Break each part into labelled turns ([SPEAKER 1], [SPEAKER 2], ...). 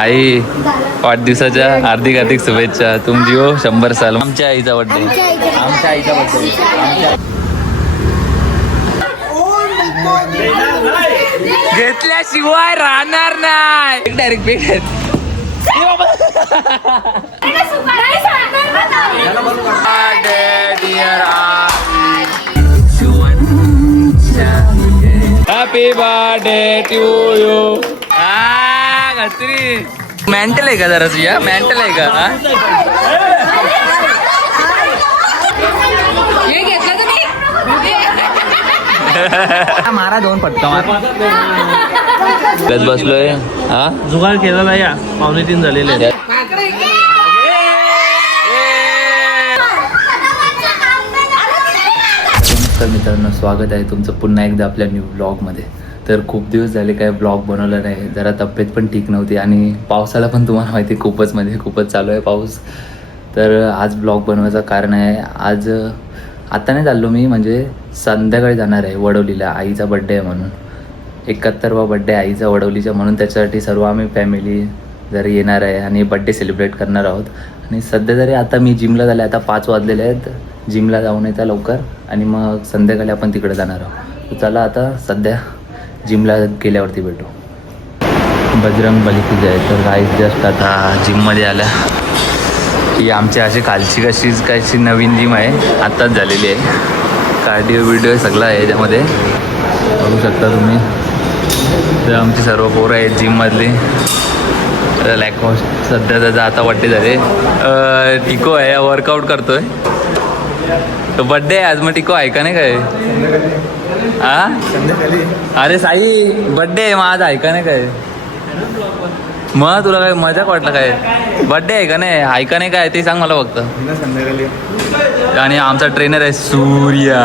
[SPEAKER 1] आई वाढदिवसाच्या हार्दिक हार्दिक शुभेच्छा. तुमची हो शंभर साल. आमच्या आईचा बर्थडे. आमच्या आईचा बर्थडे घेतल्याशिवाय राहणार नाही. Direct happy birthday to you हा घसरी मेंटल आहे का जरा तुझ्या? मेंटल आहे का? मारा दोन पटका मार बसलोय. हा?
[SPEAKER 2] जुगाड केला नाही या पावणे तीन झालेले
[SPEAKER 1] मित्रांनो स्वागत आहे तुमचं पुन्हा एकदा आपल्या न्यू ब्लॉगमध्ये तर खूप दिवस झाले काय ब्लॉग बनवला नाही. जरा तब्येत पण ठीक नव्हती आणि पावसाला पण तुम्हाला माहिती आहे खूपच म्हणजे खूपच चालू आहे पाऊस. तर आज ब्लॉग बनवायचं कारण आहे आज आता नाही चाललो मी म्हणजे संध्याकाळी जाणार आहे वडवलीला आईचा बड्डे आहे म्हणून. एकाहत्तरवा बड्डे आईचा वडवलीचा म्हणून त्याच्यासाठी सर्व आम्ही फॅमिली जरी येणार आहे आणि बड्डे सेलिब्रेट करणार आहोत. आणि सध्या जरी आता मी जिमला झाले आता पाच वाजलेले आहेत. जिमला जाऊन येता लवकर आणि मग संध्याकाळी आपण तिकडे जाणार आहोत. चला आता सध्या जिमला गेल्यावरती भेटू. बजरंग बली पूजा आहे. तर काही जस्ट आता जिममध्ये आल्या. की आमची अशी खालची कशीच काहीशी नवीन जिम आहे आत्ताच झालेली आहे. कार्डिओ व्हिडिओ सगळं आहे याच्यामध्ये. बघू शकता तुम्ही. तर आमची सर्व पोरं आहेत जिममधली. लॅकॉस सध्या त्याचा आता वाटते झाले. टिको आहे वर्कआउट करतो आहे तो बड्डे आहे आज मग टिको आहे का नाही काय? हा अरे साई बड्डे आहे मग आज आहे का नाही काय? मग तुला काय मजाक वाटलं काय? बड्डे आहे का नाही? आहे का नाही काय? ते सांग मला फक्त. आणि आमचा ट्रेनर आहे सूर्या.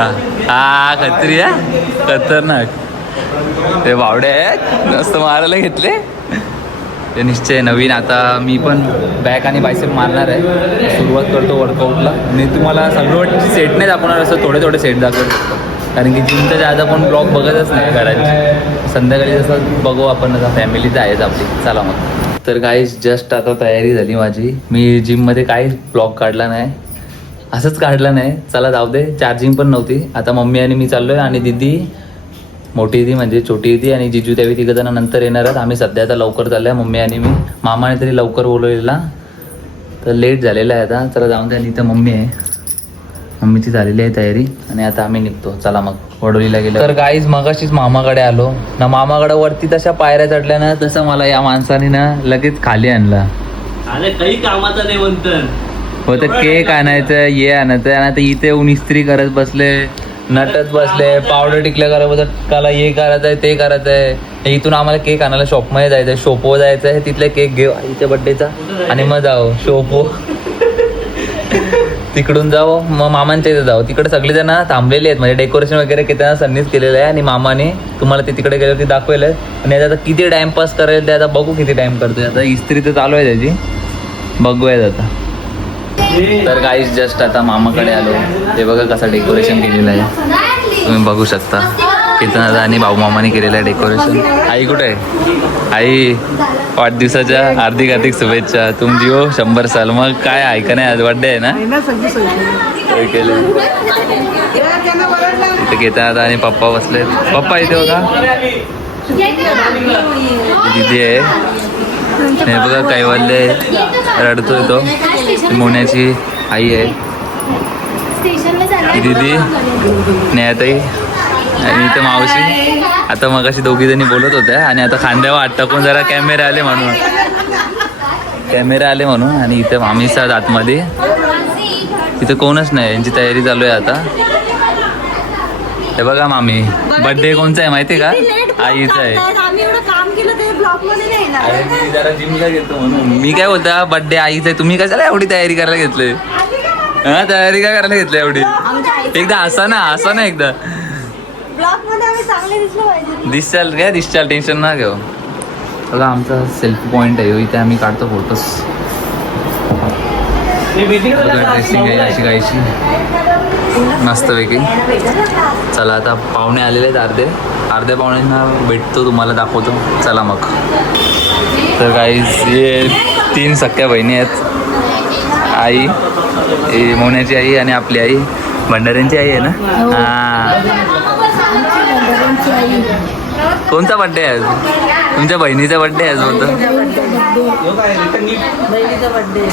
[SPEAKER 1] हा खत्री आहे खतरनाक. ते बावडे आहेत. मस्त मारायला घेतले. ते निश्चय नवीन आता मी पण बॅक आणि बायसेप मारणार आहे. सुरुवात करतो वर्कआउटला आणि तुम्हाला सगळं सेट नाही दाखवणार असं थोडे थोडे सेट दाखवत. कारण की जिमचा जादा कोण ब्लॉग बघतच नाही घराची संध्याकाळी जसं बघू आपण जसं फॅमिलीच आहेच आपली. चला मग. तर काही जस्ट आता तयारी झाली माझी. मी जिममध्ये काहीच ब्लॉग काढला नाही. असंच काढलं नाही. चला जाऊ दे. चार्जिंग पण नव्हती. आता मम्मी आणि मी चाललोय आणि दिदी मोठी ती म्हणजे छोटी ती आणि जिजू त्यावेळी तिघं जण नंतर येणार आहेत. आम्ही सध्या आता लवकर चाललोय मम्मी आणि मी. मामाने तरी लवकर बोलवलेला. तर लेट झालेला आहे आता. चला जाऊन द्या इथं मम्मी आहे. मम्मीची झालेली आहे तयारी आणि आता आम्ही निघतो. चला मग. वडोलीला गेलो. तर काहीच मगाशीच मामाकडे आलो. ना मामाकडे वरती तशा पायऱ्या चढल्या ना तसं मला या माणसाने ना लगेच खाली आणला.
[SPEAKER 2] अरे काही कामाचा नाही म्हणतं
[SPEAKER 1] होतं केक आणायचं हे आणायचं आणि आता इथे येऊन इस्त्री करत बसले. नटत बसले पावडर टिकल्या करत त्याला हे करायचं आहे ते करायचं आहे. इथून आम्हाला केक आणायला शॉपमध्ये जायचं आहे शोपो जायचं आहे तिथले केक घेऊ इथे बड्डेचा आणि मग जाऊ शोपो. तिकडून जाऊ मग मामांच्या इथे जाऊ. तिकडे सगळेजण थांबलेले आहेत म्हणजे डेकोरेशन वगैरे किती सन्नीच केलेलं आहे. आणि मामाने तुम्हाला ते तिकडे गेल्यावरती दाखवलं आहे. आणि आता किती टाइमपास करेल ते आता बघू किती टाइम करतोय. आता इस्त्री तर चालू आहे त्याची. बघूयात आता. तर काही जस्ट आता मामाकडे आलो. ते बघा कसं डेकोरेशन केलेलं आहे. तुम्ही बघू शकता. कितना आणि भाऊ मामाने केलेलं आहे डेकोरेशन आई कुठे आहे? आई वाढदिवसाच्या हार्दिक हार्दिक शुभेच्छा. तुमची हो शंभर साल. मग काय आहे? का नाही? आज बड्डे आहे ना? केले. इथे केतनाथ आणि पप्पा बसले पप्पा इथे बघा. दिदी आहे. हे बघा कैवल्य रडतोय तो मोन्याची आई आहे. दिदी दीदी नेहाताई आणि इथे मावशी. आता मग अशी दोघी जणी बोलत होत्या आणि आता खांद्यावर हात टाकून जरा कॅमेरा आले म्हणून. कॅमेरा आले म्हणून आणि इथे मामीचा आतमध्ये. इथे कोणच नाही यांची तयारी चालू आहे आता. हे बघा मामी बर्थडे कोणचा आहे माहिती का? आईचा आहे.
[SPEAKER 3] आम्ही एवढं काम केलं ते ब्लॉकमध्ये नाही ना
[SPEAKER 1] अरे मी जरा जिमला घेतो म्हणून. मी काय बोलता बर्थडे आईच आहे तुम्ही कशाला एवढी तयारी करायला घेतली? हा तयारी काय करायला घेतली एवढी? एकदा हसा ना हसा ना एकदा.
[SPEAKER 3] ब्लॉकमध्ये आम्ही चांगले दिसलो पाहिजे.
[SPEAKER 1] दिसचाल काय? दिसचाल टेन्शन ना घेऊ. बघा आमचा सेल्फी पॉईंट आहे. हो, इथे आम्ही काढतो फोटोज ड्रेसिंग आहे अशी काहीशी मस्तपैकी. चला आता पाहुणे आलेले आहेत अर्धे. अर्ध्या पाहुण्यांना भेटतो तुम्हाला दाखवतो. चला मग. तर काही हे तीन सख्या बहिणी आहेत. आई ही मोन्याची आई आणि आपली आई. भंडाऱ्यांची आई आहे ना? हा. कोणता बड्डे आहे आज? तुमच्या बहिणीचा बड्डे आहे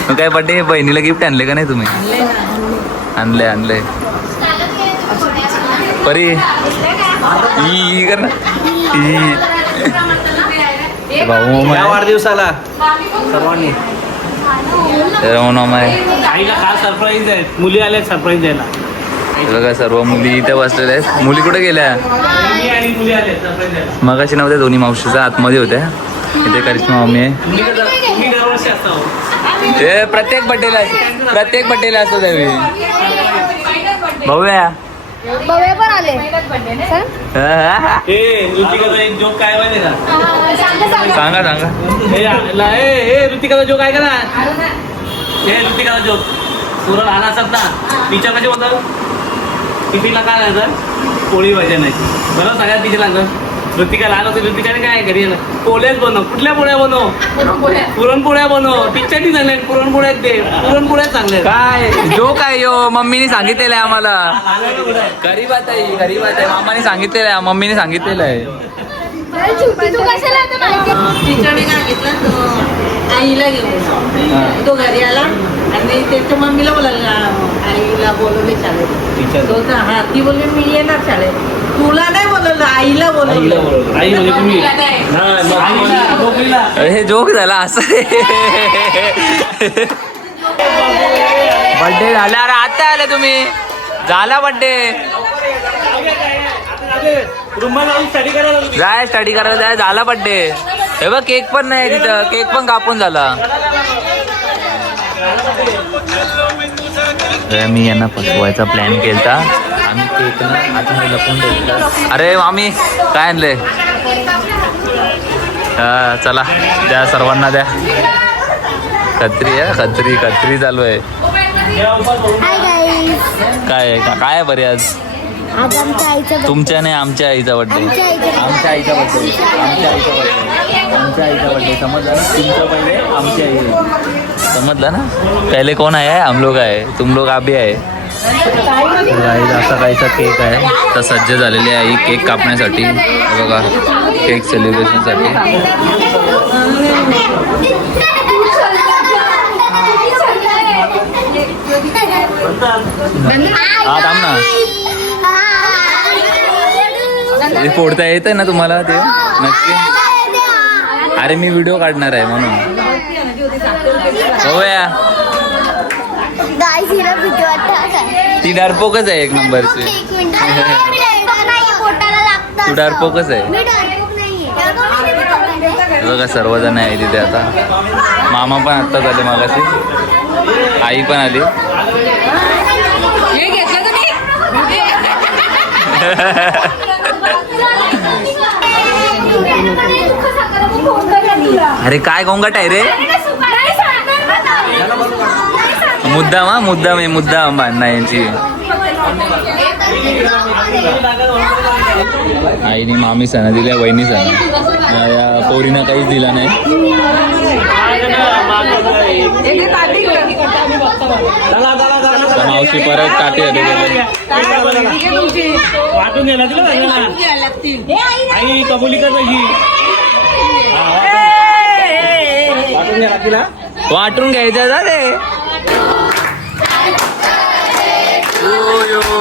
[SPEAKER 1] मग काय बड्डे बहिणीला गिफ्ट आणले का नाही तुम्ही? आणले आणले. परी ई कर ना. ई. भाऊ मामा.
[SPEAKER 2] वाढदिवसाला. सर्वांनी.
[SPEAKER 1] राम मामा आहे.
[SPEAKER 2] आईला खास सरप्राईज आहे? मुली आल्या सरप्राईज द्यायला.
[SPEAKER 1] बघा सर्व मुली इथे बसलेल्या आहेत. मुली कुठे गेल्या? मगाशी नव्हत्या दोन्ही मावशीच्या आतमध्ये होत्या. इथे करिश्मा मम्मी आहे.
[SPEAKER 2] असता हो.
[SPEAKER 1] ते प्रत्येक बड्डेला प्रत्येक बड्डेला असतो त्यावेळी भाऊया.
[SPEAKER 3] बघूया पण आले.
[SPEAKER 2] ए ऋतिकाचा एक जोक काय माहिती का?
[SPEAKER 1] सांगा सांगा.
[SPEAKER 2] हे ला- ए ए, ऋतिकाचा जोक आहे का ना? हे ऋतिकाचा जोक पूर्ण लहान असतात ना टीचर कसे बोलतात? टिफिनला काय लागतं पोळी भाज्या नाही. बरं सगळ्यात टीचर लागतं ऋतिका लहान होती ऋतिकाने काय घरी येणं पोळ्याच बनव. कुठल्या पोळ्या बनव? पुरणपोळ्या. बनव. टीचरनी सांगले पुरणपोळ्यात दे पुरणपोळ्याच चांगले
[SPEAKER 1] काय? जो काय यो. मम्मीने सांगितलेलं आहे आम्हाला. गरीबात आहे गरीबात आहे मामाने सांगितलेलं आहे मम्मीने सांगितलेलं आहे.
[SPEAKER 3] आता
[SPEAKER 4] काय घेतलं आईला घेऊन तो घरी आला. आणि त्याच्या मम्मीला बोलायला आईला बोलवले शाळेत. तो हा ती बोलली मी येणार शाळेत. तुला नाही बोलवलं आईला बोलवलं.
[SPEAKER 2] आई म्हणजे तुम्ही हा,
[SPEAKER 1] जोक झाला असं. बड्डे झाला. अरे आता आले तुम्ही. झाला बड्डे. जाय स्टडी करायला जाय. झाला बड्डे हे बघ केक पण नाही तिथं. केक पण कापून झाला. तर मी यांना फसवायचा प्लॅन केलता. आम्ही ते ना आतमध्ये लपून ठेवला अरे आम्ही काय आणले चला द्या सर्वांना द्या. खत्री आहे खत्री खत्री चालू आहे. काय काय बरे आज? तुमच्या नाही आमच्या आईचा बड्डे
[SPEAKER 3] आमच्या आईचा
[SPEAKER 1] बड्डे आमच्या आईचा बड्डे आमच्या आईचा बड्डे समजला ना? तुमचं पहिले आमची आई. समजला ना? पहिले कोण आहे? हम लोग आहे. तुम लोग अभी आहे. असा काहीचा केक आहे. तर सज्ज झालेली आहे केक कापण्यासाठी. बघा केक सेलिब्रेशनसाठी हा थांब ना. फोडता येतं ना तुम्हाला ते? नक्की? अरे मी व्हिडिओ काढणार आहे म्हणून. ती डरपोकच आहे एक नंबरची.
[SPEAKER 3] एक मिनिट. नाही पोटाला लागतं
[SPEAKER 1] तू डरपोकच आहे. हे बघा सर्वजण आहे तिथे आता. मामा पण आत्ताच आले मागाशी. आई पण आली. अरे काय गोंगाट आहे रे? मुद्दाम हा मुद्दाम आहे मुद्दाम भांडणं यांची आईने मामी सणा दिल्या वहिनी सणा या पोरीनं काहीच दिला नाही. मावशी परत काठी होते गेले
[SPEAKER 2] वाटून गेला तुला सगळ्यांना. आई कबुली कर वाटून गेला तिला.
[SPEAKER 1] वाटून घ्यायचं रे.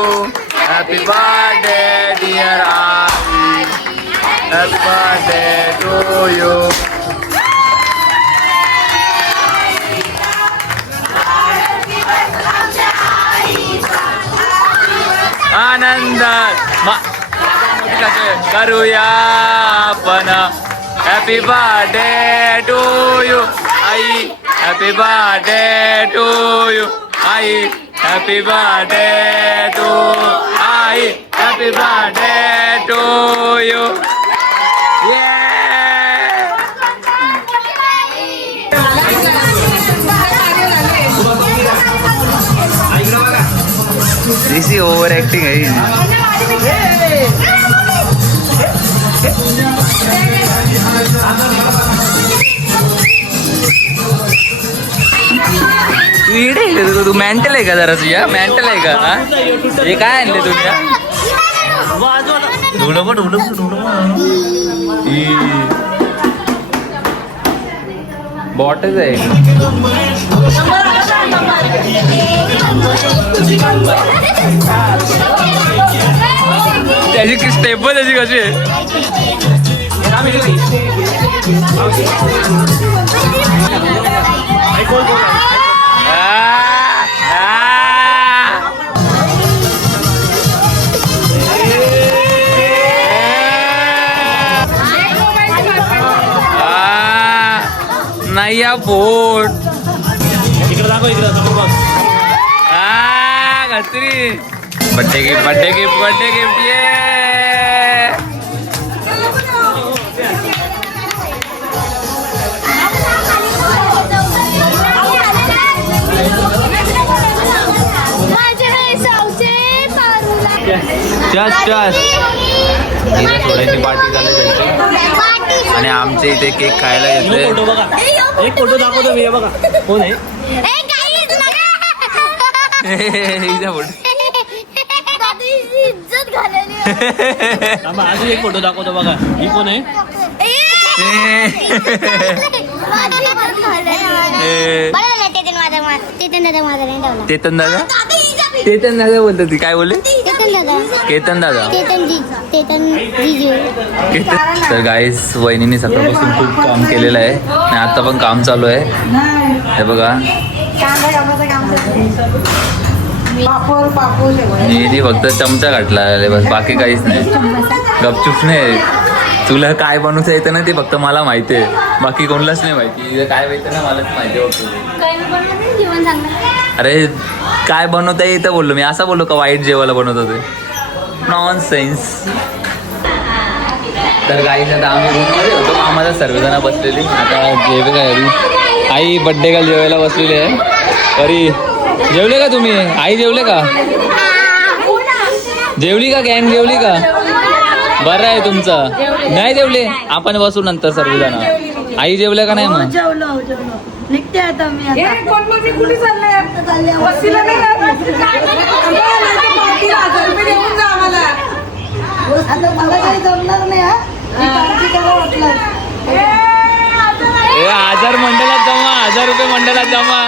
[SPEAKER 1] Happy birthday, dear Ali. Happy birthday to you. आनंद मा- करूया आपण हॅपी बर्थडे टू यू आई हॅपी बर्थडे टू यू आई Happy birthday to I. Happy birthday to you. Yeah. This is overacting, eh? guys. Hey. तू तू mental आहे का जरा तुझ्या? मेंटल आहे का? हा? हे काय आणले तुझ्या? ढोलं पण ढोलं पण ढोलं बॉटच आहे. त्याची स्टेप त्याची कशी आहे? बोट.
[SPEAKER 2] इकडे दाखव इकडे
[SPEAKER 1] घसरी birthday gift birthday gift birthday gift ये चस चस थोड्याची पार्टी झाली त्यांची. आणि आमच्या इथे केक खायला घेतले.
[SPEAKER 2] फोटो बघा. एक फोटो दाखवतो मी हे बघा. कोण आहे?
[SPEAKER 1] फोटो
[SPEAKER 3] इज्जत घालवली.
[SPEAKER 2] थांबा अजून एक फोटो दाखवतो बघा. ही कोण आहे?
[SPEAKER 1] चेतन दादा. चेतन दादा बोलतो ती काय बोलले? केतन दादा. केतन तर गाईस वहिनीने सकाळपासून खूप काम केलेलं आहे. आणि आता पण काम चालू आहे. हे बघा. हिने फक्त चमचा आहे. बस बाकी काहीच नाही. गपचूप नाही. तुला काय बनवता येतं ना ते फक्त मला माहिती आहे. बाकी कोणालाच नाही माहिती. काय माहिती ना मलाच माहिती.
[SPEAKER 3] जेवण
[SPEAKER 1] अरे काय बनवता येतं बोललो मी. असं बोललो का वाईट जेवायला बनवत होते नॉन सेन्स तर गाईच आता आम्ही रूममध्ये होतो. आम्हाला सर्वजण बसलेली. आता जेवे काय अरे आई बड्डे का जेवायला बसलेली आहे. अरे जेवले का तुम्ही? आई जेवले का? जेवली का गँग जेवली का? बरं आहे तुमचं. नाही जेवले? आपण बसू नंतर सर्वजण. आई जेवल्या का नाही मग?
[SPEAKER 4] जेवलो जेवलो. निघते आता मी आता. कोण म्हणजे कुठे चाललंय? चालले वस्तीला नाही हजार रुपये देऊन जा आम्हाला. आता मला काही जमणार नाही हा. पार्टी करा वाटलं.
[SPEAKER 1] ए हजार मंडळात जमा हजार रुपये मंडळात जमा.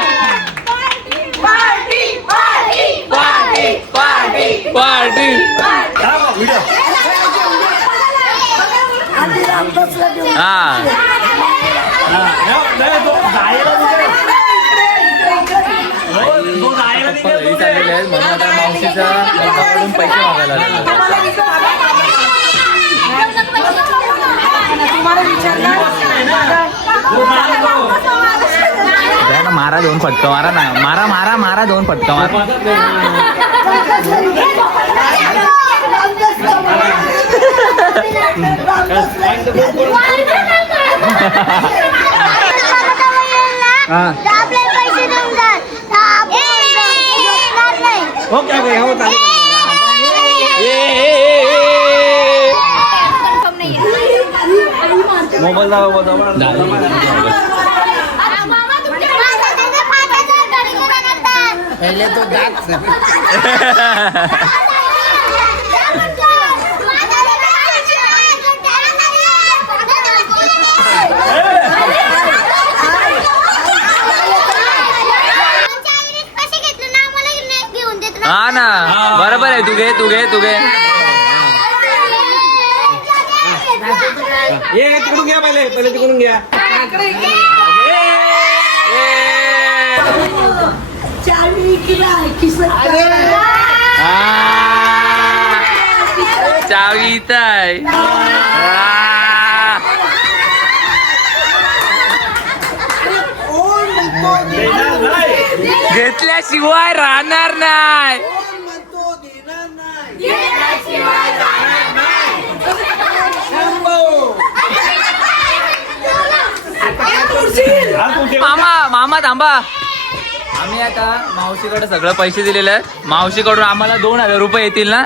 [SPEAKER 1] पार्टी हा घरी चाललेले आहेत म्हणून आता मावशीचा पप्पाकडून पैसे मागायला लागले. ना मारा दोन फटका मारा ना. मारा मारा मारा दोन फटका मारा. हा.
[SPEAKER 3] आपल्याला पैसे देऊन जा आपण नाही
[SPEAKER 2] ओके ओके हो चालेल
[SPEAKER 1] ए, ए, ए, ए.
[SPEAKER 2] मोबाईल दाखव जवळ
[SPEAKER 3] पहिले तो
[SPEAKER 1] हा ना. बरोबर आहे. तू घे तू घे तू घे.
[SPEAKER 2] ये तिकडून घ्या पहिले. पहिले तिकडून घ्या.
[SPEAKER 4] चावी किला किसत
[SPEAKER 1] घेतल्याशिवाय राहणार नाही. मामा मामा थांबा. आम्ही आता मावशीकडे सगळं पैसे दिलेले आहेत. मावशीकडून आम्हाला दोन हजार रुपये येतील ना?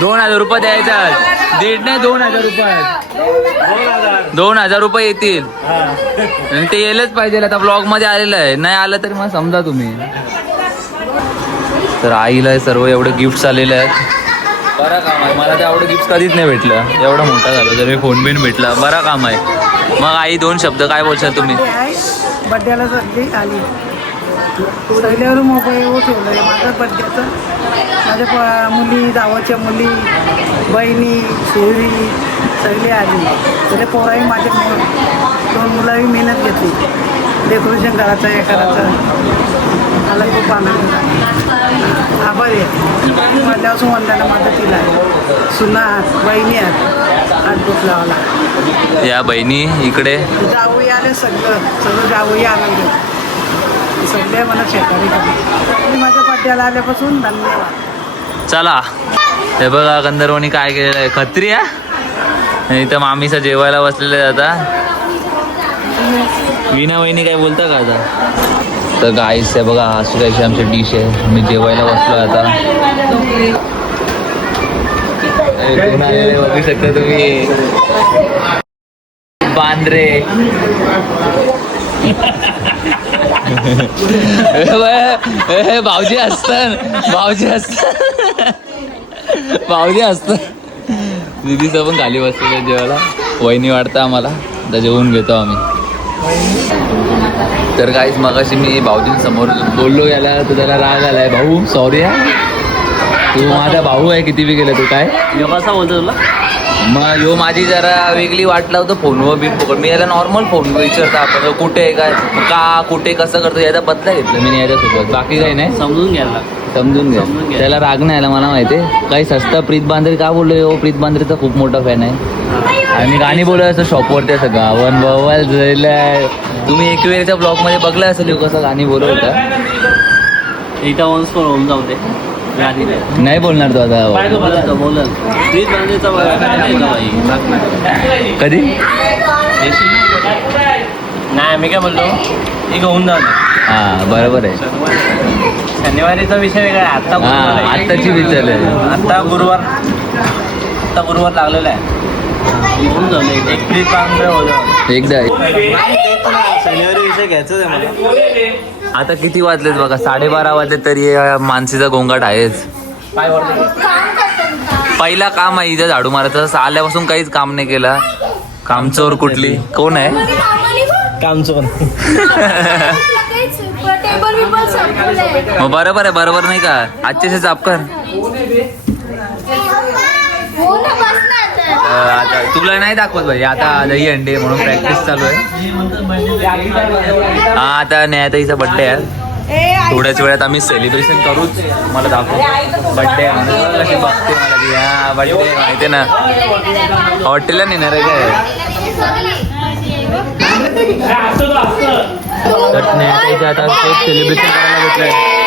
[SPEAKER 1] दोन हजार रुपये द्यायचे. दीड नाही दोन हजार रुपये. आहेत. दोन हजार रुपये येतील. आणि ते येलच पाहिजे आता ब्लॉगमध्ये आलेलं आहे. नाही आलं तरी मग समजा तुम्ही. तर आईला सर्व एवढे गिफ्ट्स आलेले आहेत. बरा काम आहे. मला ते एवढं गिफ्ट कधीच नाही भेटलं. एवढा मोठा झालं तर मी फोन बिन भेटला. बरा काम आहे. मग आई दोन शब्द काय बोलशाल तुम्ही?
[SPEAKER 5] बड्ड्याला आली. मोबाईल ठेवलं आहे माझा बड्ड्याचं माझ्या प- मुली गावाच्या मुली बहिणी सोयरी सगळे आली. तरी पोराही माझे मु- दोन मुलाही मेहनत घेतली. डेकोरेशन करायचं हे करायचं. मला खूप आनंद आभार आहे. माझ्यापासून वंदना माझं तिला आहे. सुना आहात बहिणी आहात. हात बोट लावला
[SPEAKER 1] या बहिणी इकडे.
[SPEAKER 5] जाऊई आले सगळं. सगळं जाऊई आनंद. सगळे मला शेतारी मी माझ्या पड्ड्याला आल्यापासून धन्यवाद.
[SPEAKER 1] चला. हे बघा गंधर्वनी काय केलेलं आहे. खत्री आहे. इथं मामीचा जेवायला बसलेले आता. विना वहिनी काय बोलता का आता? तर गाईस आहे बघा हा सुद्धा आमची डिश आहे. मी जेवायला बसलो आता. बघू शकता तुम्ही. बांद्रे. भाऊजी असतात. भाऊजी असतात. पावली असतं. दिदीचं पण खाली बसलेलं जेवायला. वहिनी वाटतं आम्हाला. आता जेवून घेतो आम्ही. तर काहीच मगाशी मी भाऊजींसमोर बोललो याला तर त्याला राग आलाय. भाऊ सॉरी हा. तू माझा भाऊ आहे किती बी गेलं तू काय?
[SPEAKER 2] कसा बोलतो तुला?
[SPEAKER 1] मग यो माझी जरा वेगळी वाट लावतो. फोनवर बी पकड. मी याला नॉर्मल फोन विचारतो आपण. कुठे आहे काय? का कुठे कसं करतो? याचा बदला घेतलं मी याच्यासोबत. बाकी काही नाही.
[SPEAKER 2] समजून घ्यायला.
[SPEAKER 1] समजून घ्या. त्याला राग नाही आला मला माहिती आहे. काही सस्ता प्रीत बांद्रे का बोललो हो प्रीत बांद्रेचा खूप मोठा फॅन आहे. आणि गाणी बोलत असं शॉपवरती असं गावन बवाल झालेलं तुम्ही एक वेळच्या ब्लॉगमध्ये बघलं असेल ह्यो कसं गाणी होता?
[SPEAKER 2] इथं वन्स पण होऊन जाऊ दे. नाही.
[SPEAKER 1] बोलणार तो आता. कधी?
[SPEAKER 2] नाही मी काय बोललो? एक होऊन जाऊ.
[SPEAKER 1] हा बरोबर आहे.
[SPEAKER 2] शनिवारीचा विषय वेगळा आहे. आता
[SPEAKER 1] हा. आत्ताची विचार आहे.
[SPEAKER 2] आता गुरुवार. आता गुरुवार लागलेला आहे. होऊन जाऊ. एक प्लीज बांधे होतं
[SPEAKER 1] एकदा.
[SPEAKER 2] शनिवारी विषय घ्यायचं आहे मला.
[SPEAKER 1] आता किती वाजलेत बघा? साडेबारा वाजले तरी या मानसीचा गोंगाट आहेच. पहिला काम आहे इथं झाडू मारायचं. आल्यापासून काहीच काम नाही केलं. कामचोर कुठली? कोण आहे?
[SPEAKER 2] कामचोर
[SPEAKER 1] मग बरोबर आहे बरोबर नाही का? आजचे चाप कर.
[SPEAKER 3] हो आता.
[SPEAKER 1] तुला नाही दाखवत भाई. आता दही अंडे म्हणून प्रॅक्टिस चालू आहे. हा आता न्यायताईचा बड्डे आहे. थोड्याच वेळात आम्ही सेलिब्रेशन करूच. मला दाखव. बड्डे आहे कशी बघते मला ती हा बड्डे माहिती ना. हॉटेलला नेणार आहे काय? तर आता सेलिब्रेशन करायला भेटलंय.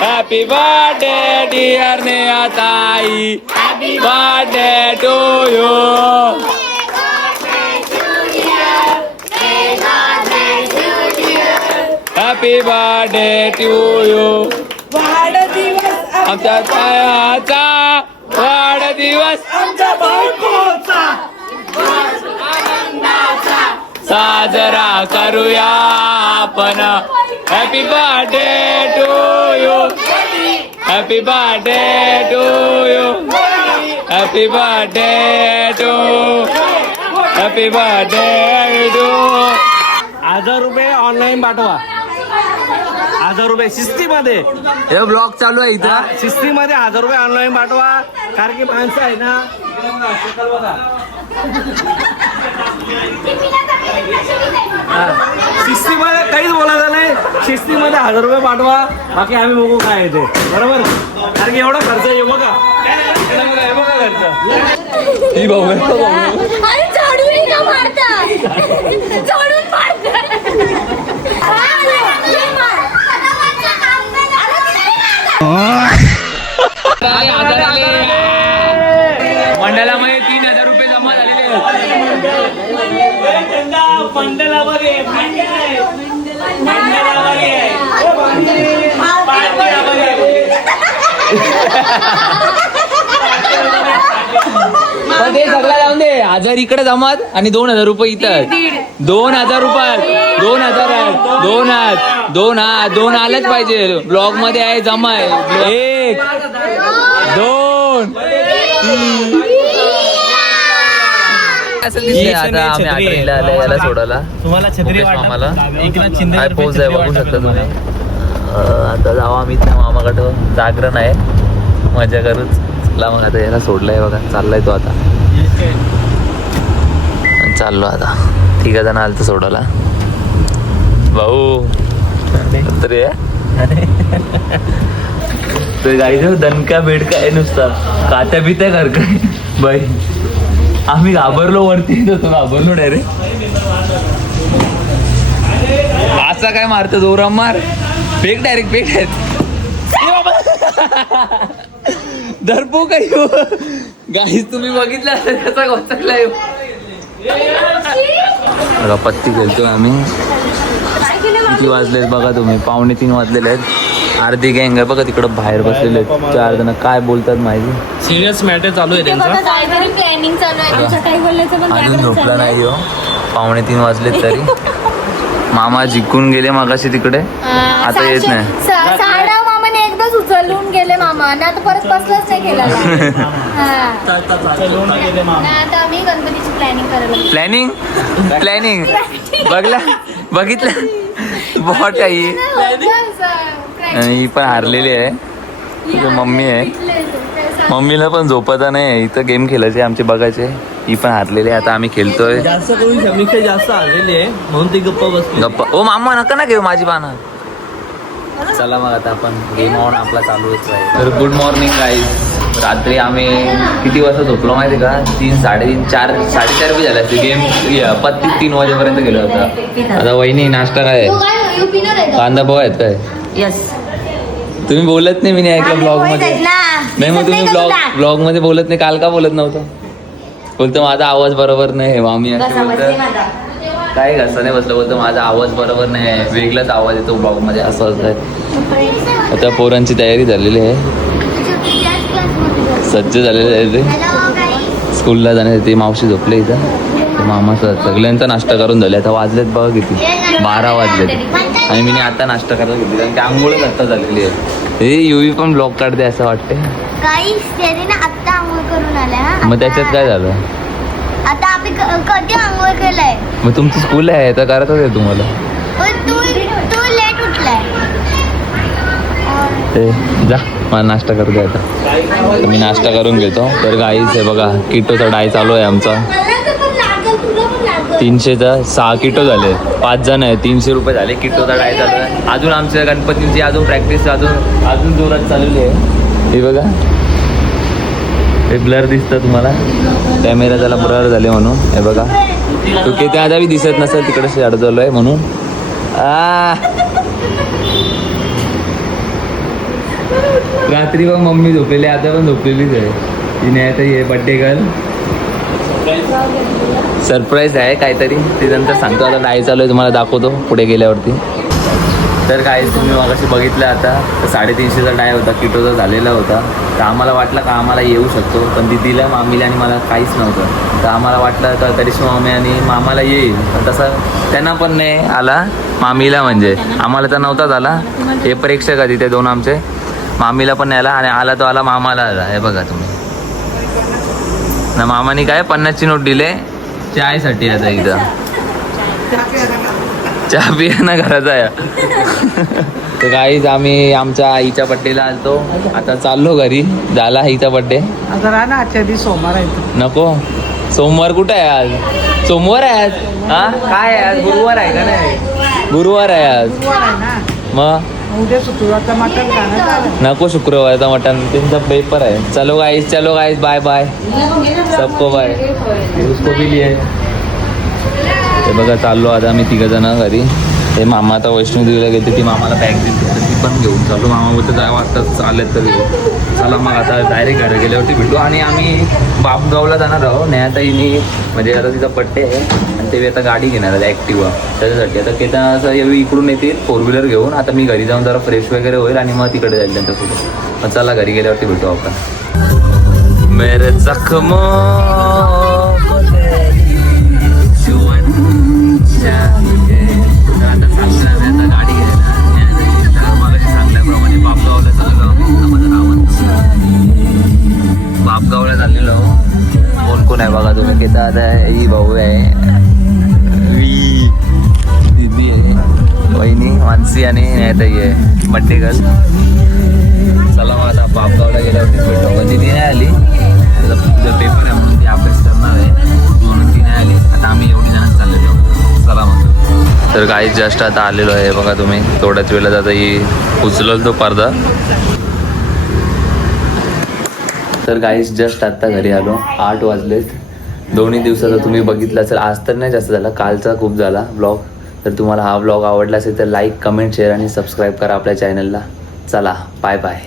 [SPEAKER 1] Happy birthday, dear Neatai. Happy birthday to you. Happy birthday to you. आमच्या तायाचा वाढदिवस साजरा करूया आपण happy birthday to you happy birthday to you happy birthday to happy birthday to
[SPEAKER 2] हजार रुपये ऑनलाईन पाठवा. हजार रुपये शिस्तीमध्ये.
[SPEAKER 1] हे ब्लॉग चालू आहे इथं.
[SPEAKER 2] शिस्तीमध्ये हजार रुपये ऑनलाईन पाठवा. कारण की माणसं आहे ना. शिस्तीमध्ये काहीच बोलायचं नाही. शिस्तीमध्ये हजार रुपये पाठवा. बाकी आम्ही बघू काय येते बरोबर? कारण की एवढा खर्च आहे हे बघा. हे हे खर्च.
[SPEAKER 1] ही भाऊ आहे.
[SPEAKER 3] अरे झाडून का मारता झाडून
[SPEAKER 1] मंडळामध्ये तीन हजार रुपये जमा झालेले आहेत.
[SPEAKER 2] पंडला बरे पंडला बरे
[SPEAKER 1] पण ते सगळं जाऊन दे. हजार इकडे जमात आणि दोन हजार रुपये इथं. दोन हजार रुपये. दोन हजार आहेत दोन हात दोन हात दोन आलेच पाहिजे. ब्लॉगमध्ये आहे जमा आहे एक दोन आता आम्ही आठवीला आले याला सोडायला. मामाला.
[SPEAKER 2] एकनाथ
[SPEAKER 1] काय
[SPEAKER 2] शिंदे
[SPEAKER 1] पोच आहे बघू शकता तुम्ही. आता जावा आम्ही त्या मामाकडं. जागरण आहे. मजा करूच. चला मग आता याला सोडलाय बघा. चाललाय तो आता. चाललो आता. ठीक जण आलं तर सोडायला. भाऊ तरी ते गाईचं दणका बेडका आहे नुसता. कात्या बित्या कर काय बाई आम्ही घाबरलो वरती. होतो घाबरलो डायरेक्ट असा काय मारतो जोरा मार. फेक डायरेक्ट फेक दरपो काय गाईस तुम्ही बघितलं त्याचा गोष्टला बघा पत्ती खेळतोय आम्ही. किती वाजलेत बघा तुम्ही? पावणे तीन वाजलेले आहेत. अर्धी गँग आहे बघा तिकडं बाहेर बसलेले आहेत. चार जण काय बोलतात माहिती?
[SPEAKER 2] सिरियस मॅटर चालू आहे
[SPEAKER 3] ते बघा काहीतरी प्लॅनिंग चालू आहे. तुझं काही बोलायचं पण
[SPEAKER 1] अजून झोपला. नाही हो. पावणे तीन वाजलेत तरी. मामा जिंकून गेले मागाशी तिकडे. आता येत नाही.
[SPEAKER 3] सा- साडा मामाने एकदाच उचलून गेले मामा. आणि आता परत बसलाच नाही केला हा. आता आम्ही गणपतीची प्लॅनिंग करायला
[SPEAKER 1] प्लॅनिंग प्लॅनिंग बघला. बघितलं. बॉट आहे ही. आणि ही पण हारलेली आहे. तुझी मम्मी आहे. मम्मीला पण झोपता नाही. इथं गेम खेळायचे आमचे बघायचे. ही पण हारलेली आहे. आता आम्ही खेळतोय.
[SPEAKER 2] जास्त करून समीक्षा जास्त आलेली आहे. म्हणून ती गप्पा बसली.
[SPEAKER 1] गप्पा. ओ मामा नका ना घेऊ माझी पानं. चला मग आता आपण गेम ऑन आपला चालूच आहे तर गुड मॉर्निंग गाईज रात्री आम्ही किती वाजता झोपलो माहिती का? तीन साडेतीन चार साडेचार बी झाले. असते गेम पत्ती तीन वाजेपर्यंत गेलो होता. आता वहिनी नाश्ता काय आहे? कांदा पोहा आहेत काय?
[SPEAKER 4] येस
[SPEAKER 1] तुम्ही बोलत नाही मी नाही ऐकलं ब्लॉगमध्ये. नाही मग तुम्ही ब्लॉग ब्लॉगमध्ये बोलत नाही. काल का बोलत नव्हतं? बोलतो माझा आवाज बरोबर नाही. मामी असं बोलतं काय घसा नाही बसलं बोलतो माझा आवाज बरोबर नाही आहे. वेगळाच आवाज येतो ब्लॉगमध्ये असं असं आता पोरांची तयारी झालेली आहे. सज्ज झालेले आहे ते. स्कूलला जाण्यासाठी मावशी झोपले इथं. मामा सगळ्यांचा नाश्ता करून झाले. आता वाजलेत बघा किती. बारा वाजलेत. आणि मी आता नाश्ता करायला घेतली कारण की आंघोळच आता झालेली आहे. हे युवी पण ब्लॉग काढते असं वाटते
[SPEAKER 3] आत्ता आंघोळ.
[SPEAKER 1] मग त्याच्यात काय झालं?
[SPEAKER 3] आता आम्ही कधी आंघोळ केलंय?
[SPEAKER 1] मग तुमची स्कूल आहे तर करतच आहे तुम्हाला.
[SPEAKER 3] पण तू तू लेट उठलाय.
[SPEAKER 1] ते जा मला नाश्ता करू द्या आता. तर मी नाश्ता करून घेतो. तर गाईच आहे बघा किटोचा डाय चालू आहे आमचा. तीनशेचा सहा किटो झाले. पाच जण आहे तीनशे रुपये झाले किटोचा डाय चालू आहे. अजून आमच्या गणपतीची अजून प्रॅक्टिस अजून अजून जोरात चाललेली आहे. हे बघा. हे ब्लर दिसतं तुम्हाला. कॅमेरा त्याला ब्लर झाले म्हणून. हे बघा. तो किती आता बी दिसत नसेल तिकडे शेड चालू आहे म्हणून. रात्री पण मम्मी झोपलेली आता पण झोपलेलीच आहे. तिने आता हे बड्डे गर्ल सरप्राईज आहे काहीतरी. ते नंतर सांगतो आता डाय चालू आहे तुम्हाला दाखवतो पुढे गेल्यावरती. तर काय तुम्ही मगाशी बघितलं आता तर साडेतीनशेचा डाय होता किटोचा झालेला होता. तर आम्हाला वाटलं का आम्हाला येऊ शकतो पण दिदीला मामीला आणि मला काहीच नव्हतं. तर आम्हाला वाटलं तर करिश्मा मामी आणि मामाला येईल. पण तसं त्यांना पण नाही आला मामीला म्हणजे. आम्हाला तर नव्हताच आला हे प्रेक्षक तिथे दोन आमचे. मामीला पण नाही आला आणि आला तो आला मामाला आला. हे बघा तुम्ही. ना मामाने काय पन्नासची नोट दिले चायसाठी आता एकदा. चहा पिया ना घराचा आहे. तर काहीच आम्ही आमच्या आईच्या बड्डेला आलतो. आता चाललो घरी. झाला आईचा बड्डे
[SPEAKER 5] आता राहा ना आजच्या दिवस सोमवार आहे.
[SPEAKER 1] नको. सोमवार कुठं आहे आज? सोमवार आहे आज? हा? काय आहे आज? गुरुवार आहे का नाही? गुरुवार आहे आज. मग
[SPEAKER 5] उद्या शुक्रवारचा मटण खाणं चालेल
[SPEAKER 1] नको शुक्रवारचा मटन त्यांचा पेपर आहे. चलो गाईस चलो गाईस बाय बाय सबको बाय उसको भी लिए. ते बघा चाललो आता आम्ही तिघं जण घरी. ते मामा आता वैष्णोदेवीला गेले ती मामाला बॅग दिली तर ती पण घेऊन चाललो. मामा बोलतो जाय वाजता चालत तर. चला मग आता डायरेक्ट घरी गेल्यावरती भेटू. आणि आम्ही बापगावला जाणार आहोत. न्यायाताईने म्हणजे आता तिचा पट्टे आहे. आणि ते आता गाडी घेणार आहे ॲक्टिवा त्याच्यासाठी. आता केता असं एवढी इकडून येतील फोर व्हीलर घेऊन. आता मी घरी जाऊन जरा फ्रेश वगैरे होईल आणि मग तिकडे जाईल त्यांच्यासोबत. मग चला घरी गेल्यावरती भेटू आपण. मेरे जखम बघा तुम्ही किती आता ही भाऊ आहे. दीदी आहे. वहिनी मानसी आणि नेताई आहे. बड्डे गर्ल चला मग आता पापगावला गेल्यावरती भेटतो म्हणजे ती नाही आली. तुझा पेपर आहे म्हणून ती अभ्यास करणार आहे. म्हणून ती नाही आली. आता आम्ही एवढी जण चाललेलो. चला मग. तर काही जस्ट आता आलेलो आहे बघा तुम्ही. थोड्याच वेळात आता ही उचलल तो पडदा. तर काहीच जस्ट आत्ता घरी आलो. आठ वाजलेत. दोन्ही दिवसाचा तुम्ही बघितला असेल. आज तर नाही जास्त झाला कालचा खूप झाला ब्लॉग तर तुम्हाला हा ब्लॉग आवडला असेल तर लाईक कमेंट शेअर आणि सबस्क्राईब करा आपल्या चॅनलला चला बाय बाय